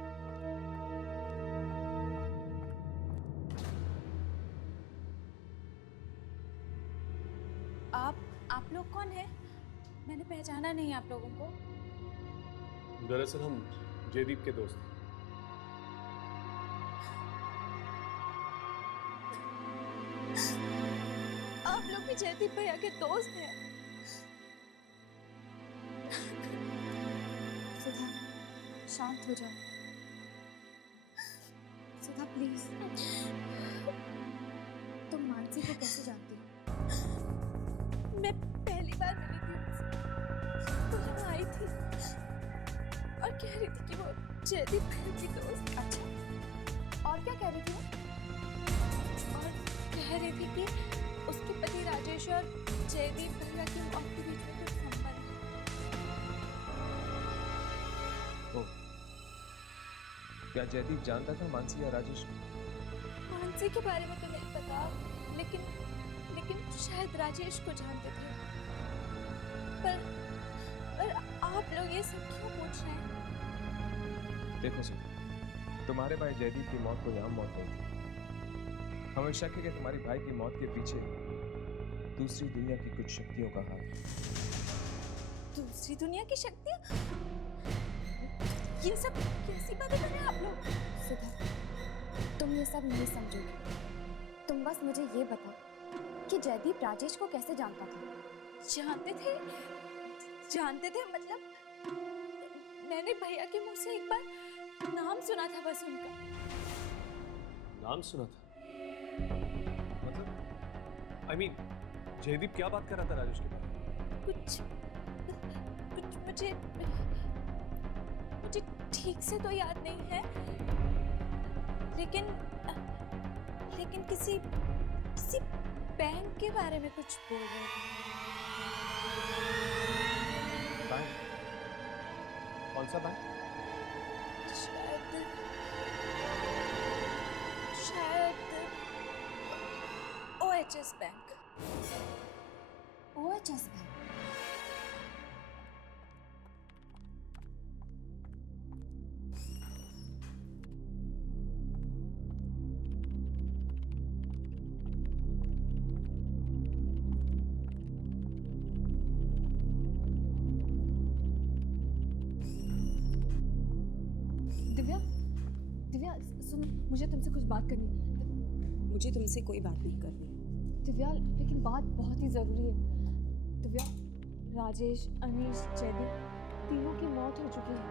आप लोग कौन हैं? मैंने पहचाना नहीं आप लोगों को। दरअसल हम जयदीप के दोस्त हैं। आप लोग भी जयदीप भैया के दोस्त हैं? सुधा, शांत हो जाओ। सुधा प्लीज। तुम मानसी को कैसे जानती हो? मैं पहली बार मिली थी उनसे, तो यहाँ आई थी और कह रही थी कि वो जयदीप भैया की दोस्त। अच्छा, और क्या कह रही थी वो? और कह रही थी कि उसके पति राजेश और जयदीप भैया की मौत के बीच में कुछ संबंध है। क्या जयदीप जानता था मानसी या राजेश को? मानसी के बारे में तो नहीं पता, लेकिन शायद राजेश को जानते थे। पर आप लोग ये सब क्यों पूछ रहे हैं? देखो सुधा, तुम्हारे भाई जयदीप की मौत कोई आम मौत नहीं थी। हमें शक है कि तुम्हारे भाई की मौत के पीछे दूसरी दुनिया की कुछ शक्तियों का हाथ है। दूसरी दुनिया की शक्तियाँ? ये सब कैसी बातें कर रहे हैं आप लोग? सुधा, तुम ये सब नहीं समझोगे। तुम बस मुझे ये बताओ कि जयदीप राजेश को कैसे जानता था? जानते थे मतलब मैंने भैया के मुंह से एक बार नाम सुना था, बस उनका नाम सुना था? मतलब I mean, जयदीप क्या बात कर रहा था राजेश के बारे में? कुछ मुझे ठीक से तो याद नहीं है, लेकिन किसी बैंक के बारे में कुछ बोल रहे थे। बैंक? कौन सा बैंक? शायद OHS bank. OHS bank? Divya सुन, मुझे तुमसे कुछ बात करनी है। मुझे तुमसे कोई बात नहीं करनी। दिव्या, लेकिन बात बहुत ही ज़रूरी है। दिव्या, राजेश, अनीश, जयदीप तीनों की मौत हो चुकी है।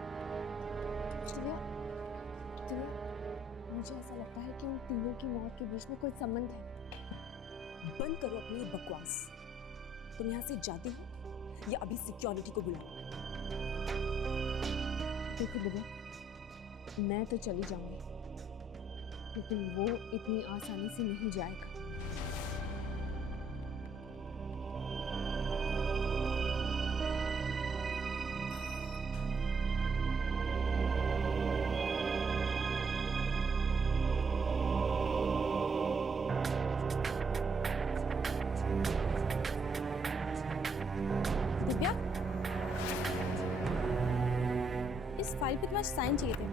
दिव्या, मुझे ऐसा लगता है कि उन तीनों की मौत के बीच में कोई संबंध है। बंद करो अपनी ये बकवास। तुम यहाँ से जाती हो या अभी सिक्योरिटी को बुलाओ? देखो दिव्या, मैं तो चली जाऊंगी, लेकिन वो इतनी आसानी से नहीं जाएगा। दिव्या, इस फाइल पे तुम्हारे साइन चाहिए थे।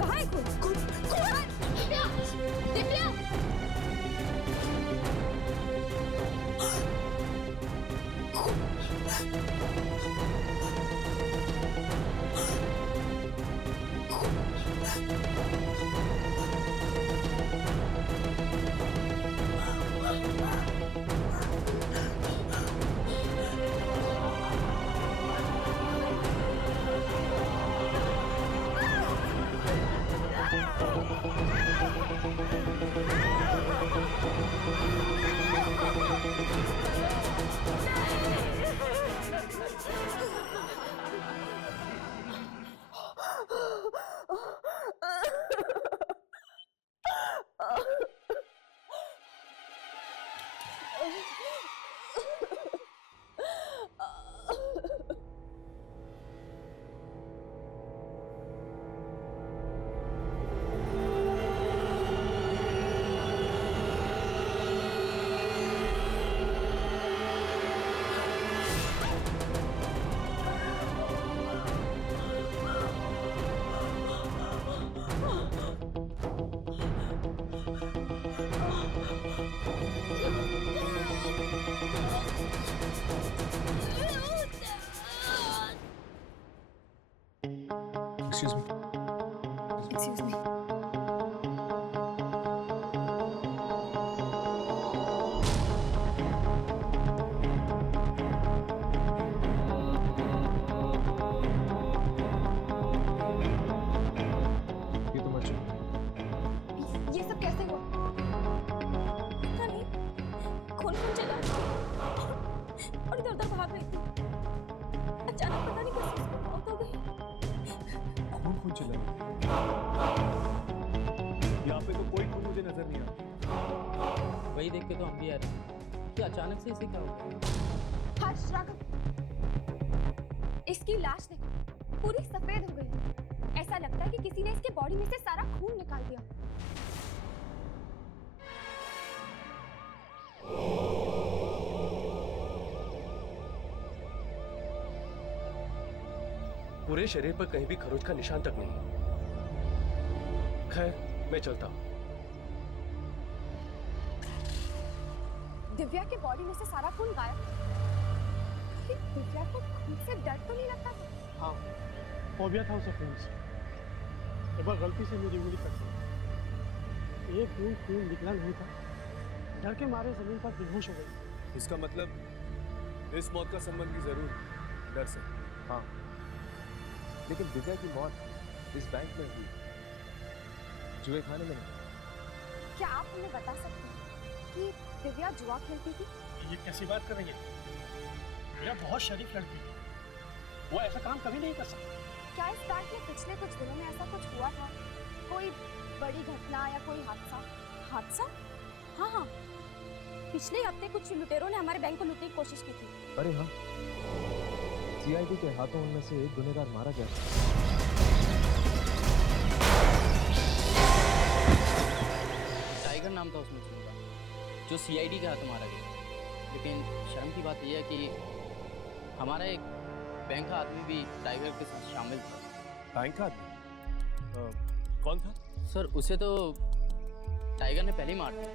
कहाँ है खून? Divya! Divya! Excuse me. Excuse me. ये तो मत छू। ये सब कैसे हुआ? पता नहीं, खून खून चला और इधर उधर भाग रही थी। अचानक पता नहीं कैसे उसको मौत हो गई। खून खून चला यहाँ पे तो कोई खून मुझे नजर नहीं आता। वही देख के तो हम भी आ रहे हैं कि अचानक से इसे क्या हो गया। हर्ष, राघव, इसकी लाश देखो, पूरी सफेद हो गई है। ऐसा लगता है कि किसी ने इसके बॉडी में से सारा खून निकाल दिया। पूरे शरीर पर कहीं भी खरोच का निशान तक नहीं। खैर, मैं चलता हूँ। दिव्या के बॉडी में से सारा खून गायब। कहीं दिव्या को खून से डर तो नहीं लगता? हाँ, फोबिया था उसे खून से। एक बार गलती से मेरी उंगली कट गई। एक बूंद खून निकला नहीं था। डर के मारे जमीन पर बेहोश हो गई। इसका मतलब इस मौत का संबंध भी जरूर डर से। हाँ, लेकिन दिव्या की मौत इस बैंक में हुई, जुए खाने में नहीं। क्या आप हमें बता सकते हैं कि दिव्या जुआ खेलती थी? ये कैसी बात कर रही है? दिव्या बहुत शरीफ लड़की है। वो ऐसा काम कभी नहीं कर सकती। क्या इस बैंक में पिछले कुछ दिनों में ऐसा कुछ हुआ था? कोई बड़ी घटना या कोई हादसा? हादसा? हाँ हाँ, पिछले हफ्ते कुछ लुटेरों ने हमारे बैंक को लूटने की कोशिश की थी। अरे हाँ, सीआईडी के हाथों उनमें से एक गुनहगार मारा गया। टाइगर नाम था उस मुजरिम का, जो सीआईडी के हाथों मारा गया। लेकिन शर्म की बात यह है कि हमारा एक बैंक का आदमी भी टाइगर के साथ शामिल था। बैंक का आदमी? कौन था? सर, उसे तो टाइगर ने पहले ही मार दिया।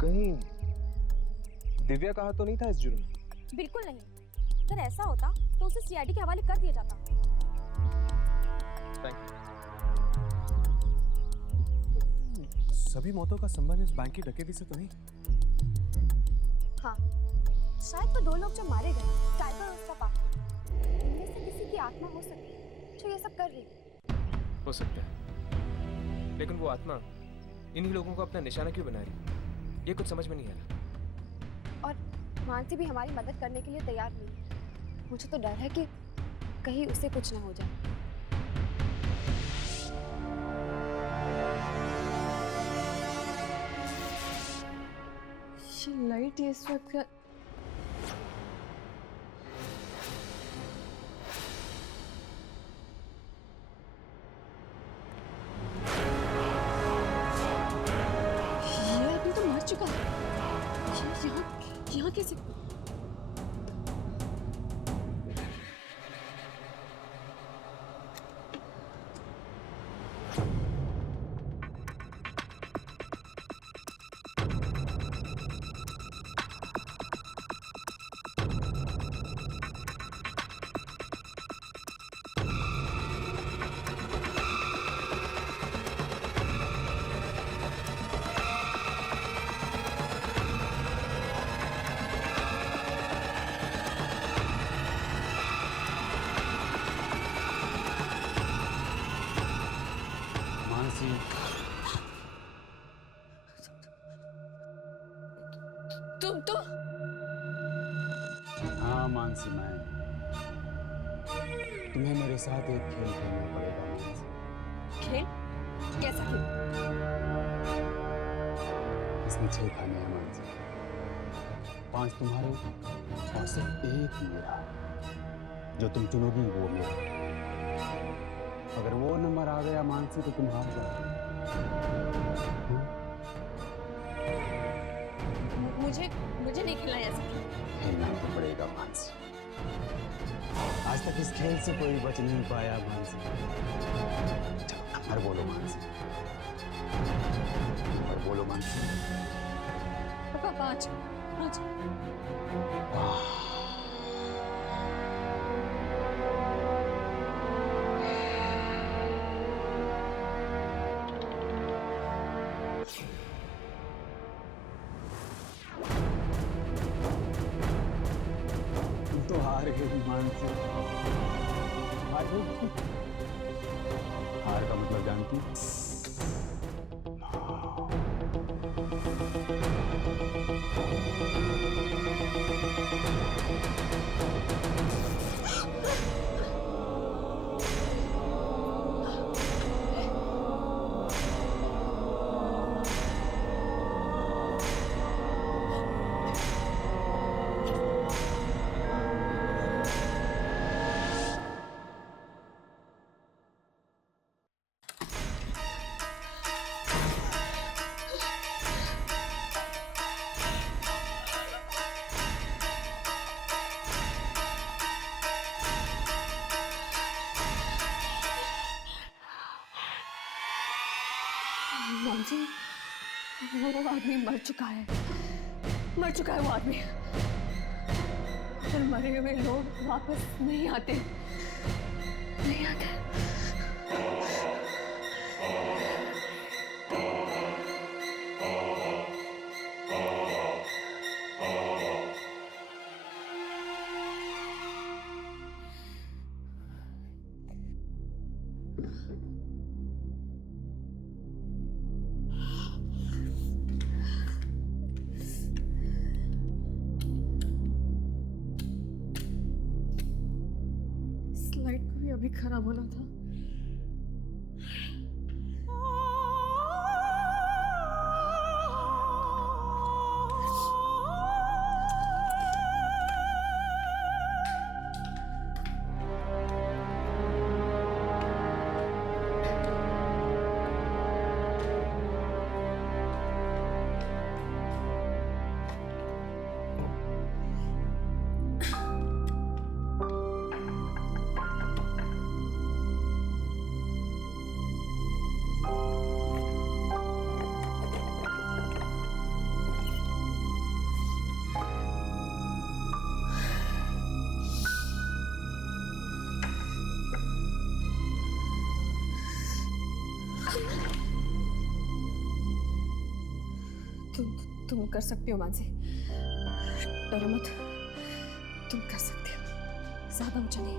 कहीं दिव्या का हाथ तो नहीं था इस जुर्म में? बिल्कुल नहीं। अगर ऐसा होता तो उसे सीआईडी के हवाले कर दिया जाता। Thank you. सभी मौतों का संबंध इस बैंक की डकैती से तो नहीं? हाँ, शायद वो दो लोग जो मारे गए, टाइगर और उसका पार्टनर, इनमें से किसी की आत्मा हो सकती जो ये सब कर रही है। हो सकता है, लेकिन वो आत्मा इन्हीं लोगों को अपना निशाना क्यों बना रही है? ये कुछ समझ में नहीं आ रहा। और मानसी भी हमारी मदद करने के लिए तैयार नहीं है। मुझे तो डर है कि कहीं उसे कुछ ना हो जाए। ये लाइट ये इस वक्त का ये आदमी तो मर चुका है। यहाँ कैसे? तुम तो? हाँ मानसी, मैं तुम्हें मेरे साथ एक खेल खेलना पड़ेगा मानसी। खेल? कैसा खेल? इसमें 6 खाने हैं मानसी, 5 तुम्हारे और सिर्फ एक मेरा। जो तुम चुनोगी वो मेरा। अगर वो नंबर आ गया मानसी तो तुम हार जाओ। मुझे नहीं खेलना ऐसा खेल। खेलना तो पड़ेगा मानसी। आज तक इस खेल से कोई बच नहीं पाया मानसी। चलो नंबर बोलो मानसी, नंबर बोलो मानसी। पापा 5। मानसी, हार गई। हार का मतलब जानती हो? मॉम जी, वो आदमी मर चुका है वो आदमी। फिर मरे हुए लोग वापस नहीं आते। स्लाइड को भी अभी खराब होना था। तुम कर सकती हो मानसी, डरो मत, तुम कर सकती हो, ज्यादा ऊंचा नहीं।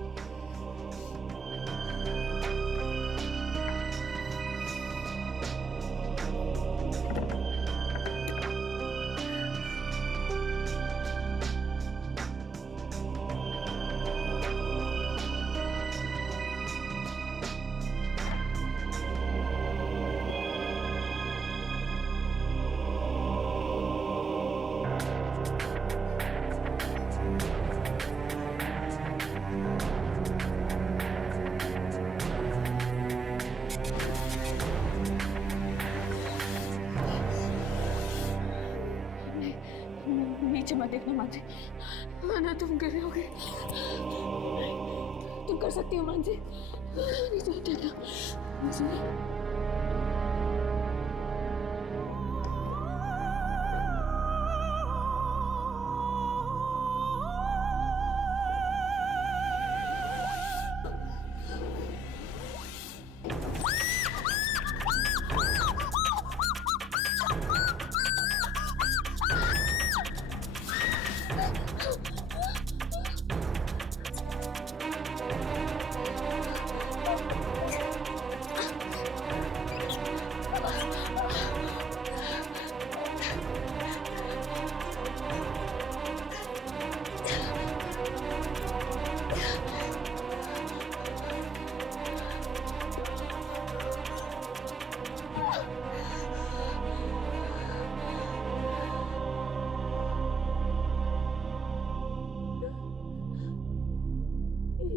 नीचे मत देखना मानसी, वरना तुम गिर रहोगे। तुम कर सकती हो मानसी, नीचे मत देखना।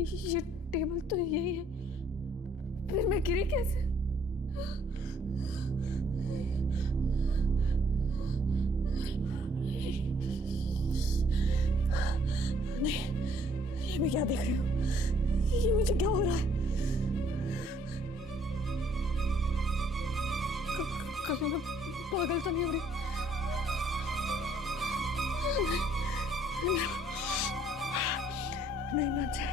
ये टेबल तो यही है, फिर मैं गिरी कैसे? नहीं, ये मैं क्या देख रही हूँ? ये मुझे क्या हो रहा है? कहीं मैं पागल तो नहीं हो रही? नहीं मानसी,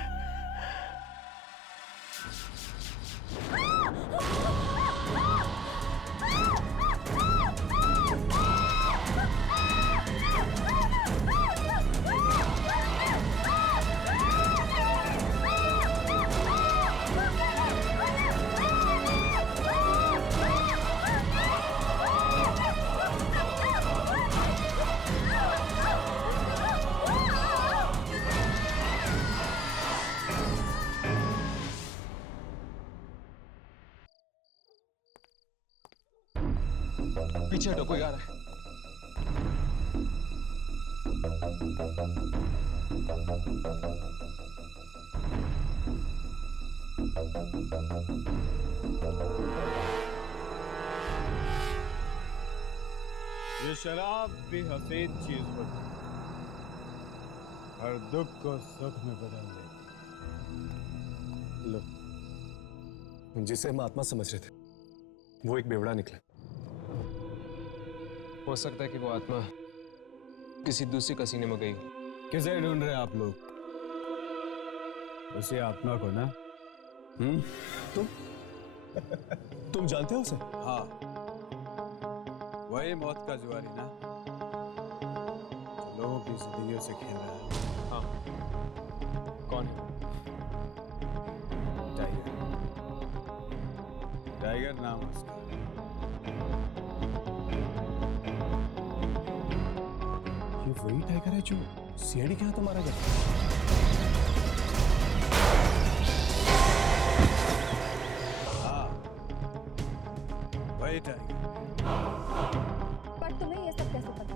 पीछे हटो, कोई आ रहा है। ये शराब भी हसीन चीज होती है, हर दुख को सुख में बदल देती। लो, जिसे हम आत्मा समझ रहे थे वो एक बेवड़ा निकला। हो सकता है कि वो आत्मा किसी दूसरी कसीने में गई हो। किसे ढूंढ रहे आप लोग? उसी आत्मा को ना? तुम जानते हो उसे? हाँ, वही मौत का जुआरी ना, जो लोगों की जिंदगियों से खेल रहा है। हाँ, कौन है? टाइगर। टाइगर नाम है उसका। ये वही टाइगर है जो सीआईडी के हाथ मारा गया। हाँ, वही टाइगर। पर तुम्हें ये सब कैसे पता?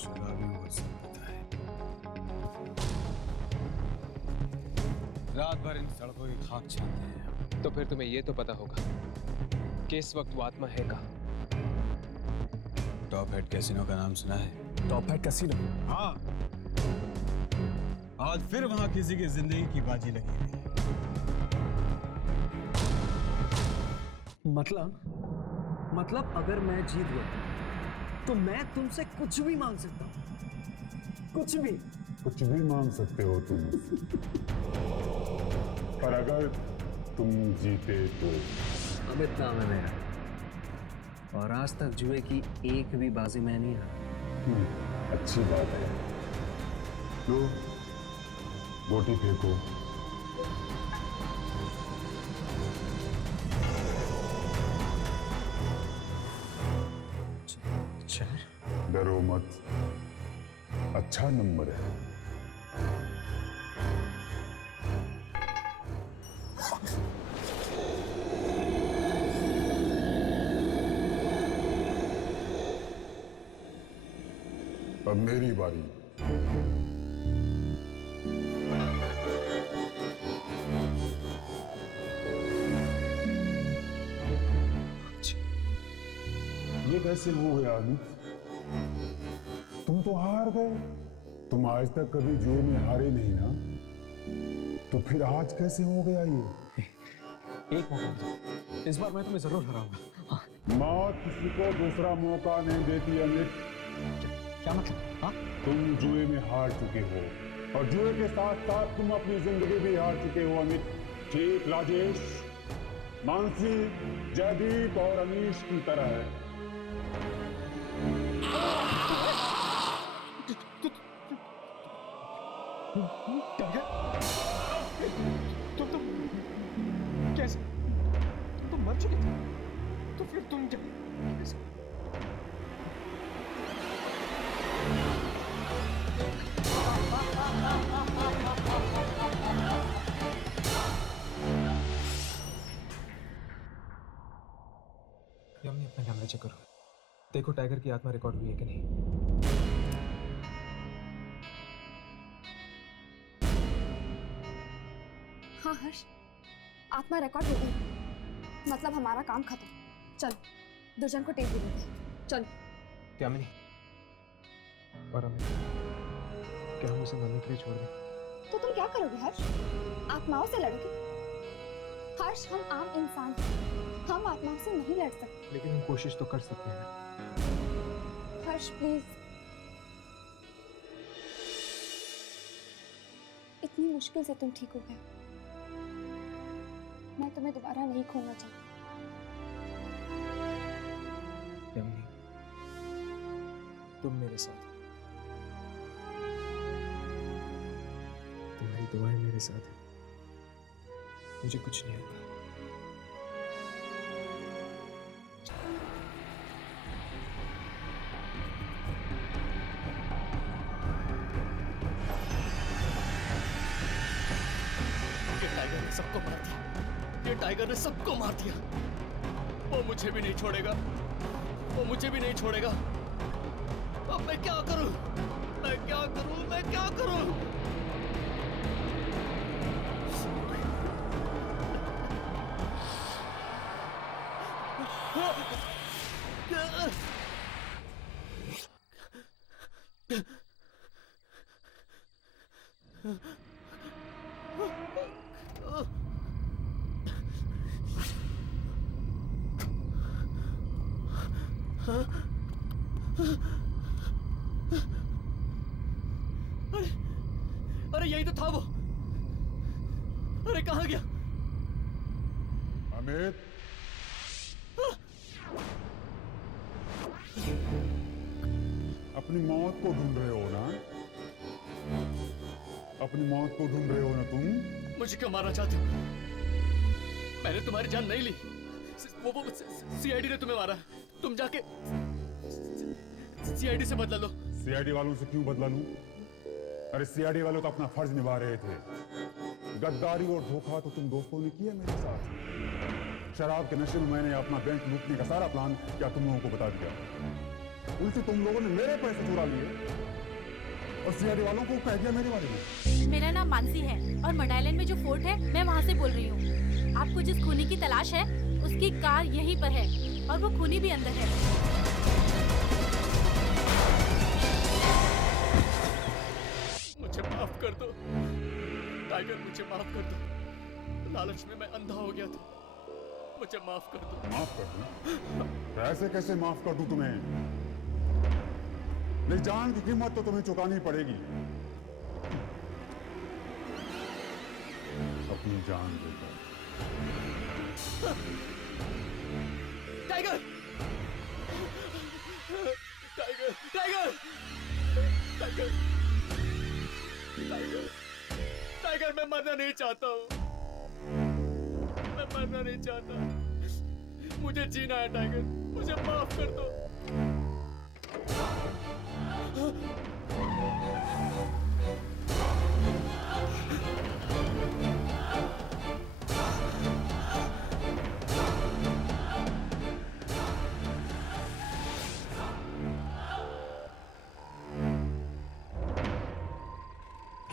शराबी वो सब पता है। रात भर इन सड़कों की खाक छानते हैं। तो फिर तुम्हें ये तो पता होगा कि इस वक्त वो आत्मा है कहाँ? टॉप हेड कैसीनो का नाम सुना है? Top head casino? हाँ, आज फिर वहां किसी की जिंदगी की बाजी लगी हुई है। मतलब अगर मैं जीत गया तो मैं तुमसे कुछ भी मांग सकता हूँ, कुछ भी मांग सकते हो तुम, पर अगर तुम जीते तो? अमित नाम है मेरा, और आज तक जुए की एक भी बाजी मैं नहीं हारा। अच्छी बात है। लो, गोटी फेंको। डरो मत, अच्छा नंबर है। अब मेरी बारी। ये कैसे हो गया अमित? तुम तो हार गए। तुम आज तक कभी जुए में हारे नहीं ना, तो फिर आज कैसे हो गया ये? एक मौका दो, इस बार मैं तुम्हें जरूर हराऊंगा। मौत किसी को दूसरा मौका नहीं देती अमित। क्या मतलब? हाँ? तुम जुए में हार चुके हो, और जुए के साथ साथ तुम अपनी जिंदगी भी हार चुके हो अमित। ठीक राजेश, मानसी, जयदीप और अनीश की तरह है। तुम कैसे? तुम मर चुके थे, तो फिर तुम क्या? यमनी, अपना कैमरा चेक करो, देखो टाइगर की आत्मा रिकॉर्ड हुई है कि नहीं। हाँ हर्ष, आत्मा रिकॉर्ड हो गई, मतलब हमारा काम खत्म। चल, दुर्जन को टेप दे देते। चल। यामिनी और अमित, क्या हम उसे मरने के लिए छोड़ दें? तो तुम क्या करोगे हर्ष? आत्माओं से लड़ोगे? हर्ष, हम आम इंसान हैं, हम आत्माओं से नहीं लड़ सकते। लेकिन हम कोशिश तो कर सकते हैं। हर्ष प्लीज, इतनी मुश्किल से तुम ठीक हो गए। मैं तुम्हें दोबारा नहीं खोना चाहती। यमनी, तुम मेरे साथ हो, तुम्हारी दुआएं मेरे साथ हैं, मुझे कुछ नहीं होगा। टाइगर ने सबको मार दिया, ये टाइगर ने सबको मार दिया। वो मुझे भी नहीं छोड़ेगा, वो मुझे भी नहीं छोड़ेगा। अब मैं क्या करूं, मैं क्या करूं, मैं क्या करूं? अरे यही तो था वो। अरे कहाँ गया? अमित, अपनी मौत को ढूंढ रहे हो ना? अपनी मौत को ढूंढ रहे हो ना तुम? मुझे क्यों मारना चाहते हो? मैंने तुम्हारी जान नहीं ली, वो सीआईडी ने तुम्हें मारा। तुम जाके सीआईडी से बदला लो। सीआईडी वालों से क्यों बदला लूं? अरे सीआईडी वालों तो अपना फर्ज निभा रहे थे। गद्दारी और धोखा तो तुम दोस्तों ने किया मेरे साथ। शराब के नशे में मैंने अपना बैंक लूटने का सारा प्लान क्या तुम लोगों को बता दिया? उल्टे तुम लोगों ने मेरे पैसे चुरा लिए और सीआईडी वालों को कह दिया मेरे बारे में। मेरा नाम मानसी है और मंड आइलैंड में जो फोर्ट है मैं वहाँ से बोल रही हूँ। आपको जिस खूनी की तलाश है उसकी कार यहीं पर है और वो खूनी भी अंदर है। मुझे माफ कर दो टाइगर, मुझे माफ कर दो। लालच में मैं अंधा हो गया था, मुझे माफ कर दो। माफ कर दूं? ऐसे कैसे माफ कर दूं तुम्हें? मेरी जान की कीमत तो तुम्हें चुकानी पड़ेगी। अपनी जान देकर। Tiger, tiger, tiger, tiger, tiger, tiger, मैं मरना नहीं चाहता हूँ, मैं मरना नहीं चाहता। मुझे जीना है टाइगर, मुझे माफ कर दो।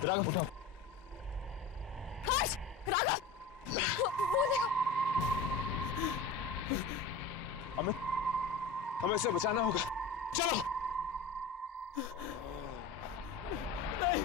राघव उठाओ। हर्ष, राघव, वो देखो। अमित, हमें इसे बचाना होगा। चलो। नहीं।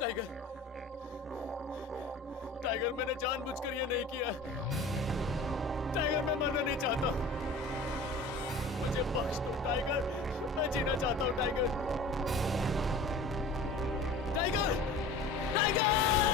टाइगर, टाइगर, मैंने जानबूझकर ये नहीं किया। टाइगर, मैं मरना नहीं चाहता, मुझे बख्श दो टाइगर, मैं जीना चाहता हूँ टाइगर, टाइगर, टाइगर।